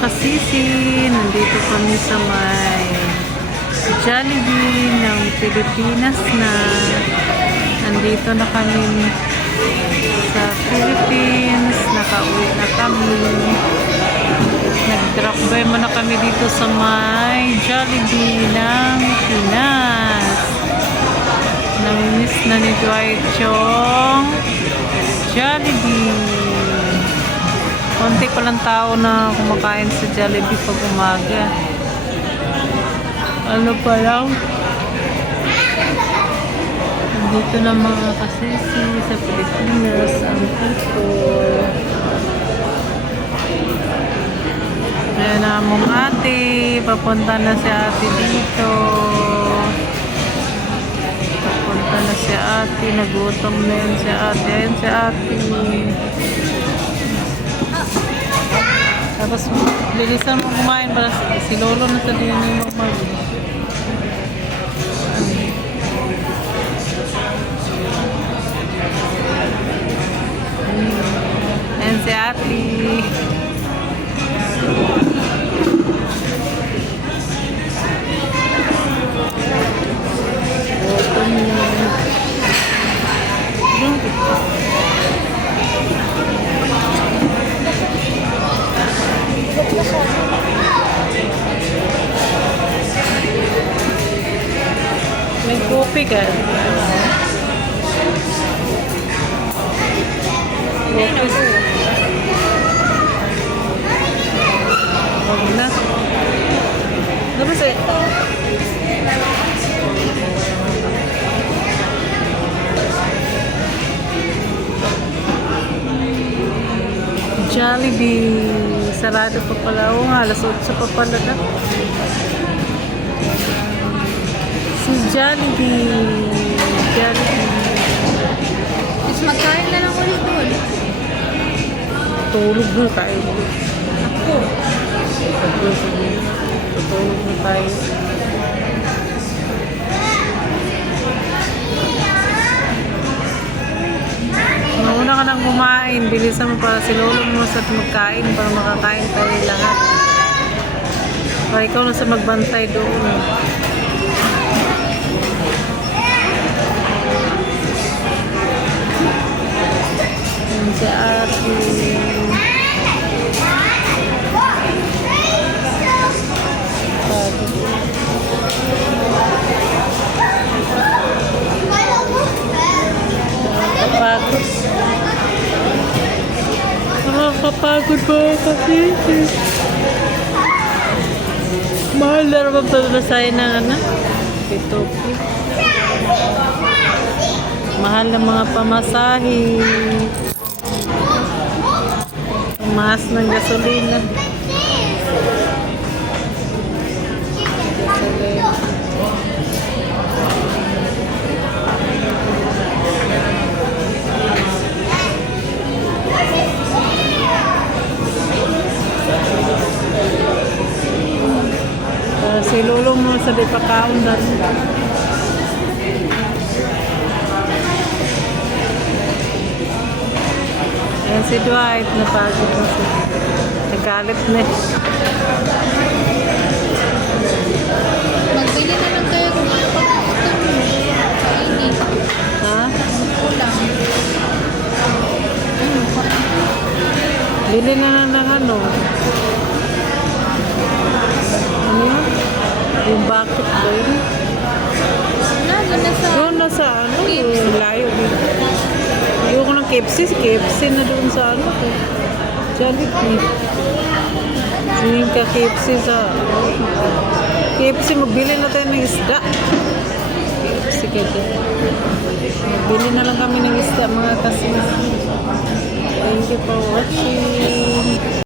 kasisi, nandito kami sa may Jollibee ng Pilipinas na. Nandito na kami sa Philippines, nakauwi na kami. Nag-drop by muna kami dito sa may Jollibee ng Pinas. Namimiss na ni Dwight Chong Jollibee. Konti pa lang tao na kumakain sa Jollibee pag umaga. Ano pa lang? Dito na mga kasisi sa Pilipinas ang people. Ayan na mong ate. Papunta na si ate dito. Papunta na si ate. Nagutom na yun si ate. Ayan si ate. Tapos bilisan mo kumain para si Lolo na sa dinay mo mag. Ayan si ate. May kopi ka. Wag na. Tapos Jollibee. Sarado pa pala. Oo nga, alas 8 pa pala na. Si Jollibee. Jollibee. Mas magkain na lang ulit doon. Tulog na tayo. Ako. Tulog na tayo. Mauna ka nang kumain. Bilisan mo para si Lolo mo sa magkain para makakain tayo lahat. Para ikaw na sa magbantay doon. Yan si ate. Nakakapagod. Nakakapagod ba kasi? Mahal na naman pagbasahin ng ano? Pitopi. Mahal ng mga pamasahe. Tumaas ng gasolina. Si Lolo mo sa pakaon na. Ayan si Dwight, napagod na siya. Nagalit na. Magbili na lang tayo kung ano pa gusto mo. Kainin. Ha? Kulang. Bili na ng ano? Ano yun? Yung bucket ba yun? Doon na sa ano? Yung layo dito. Ayoko ng KFC. KFC na doon sa ano ko. Jollibee. Yung ka KFC sa KFC, magbili na tayo ng isda. KFC kasi. Magbili na lang kami ng isda mga kasi. Thank you for watching.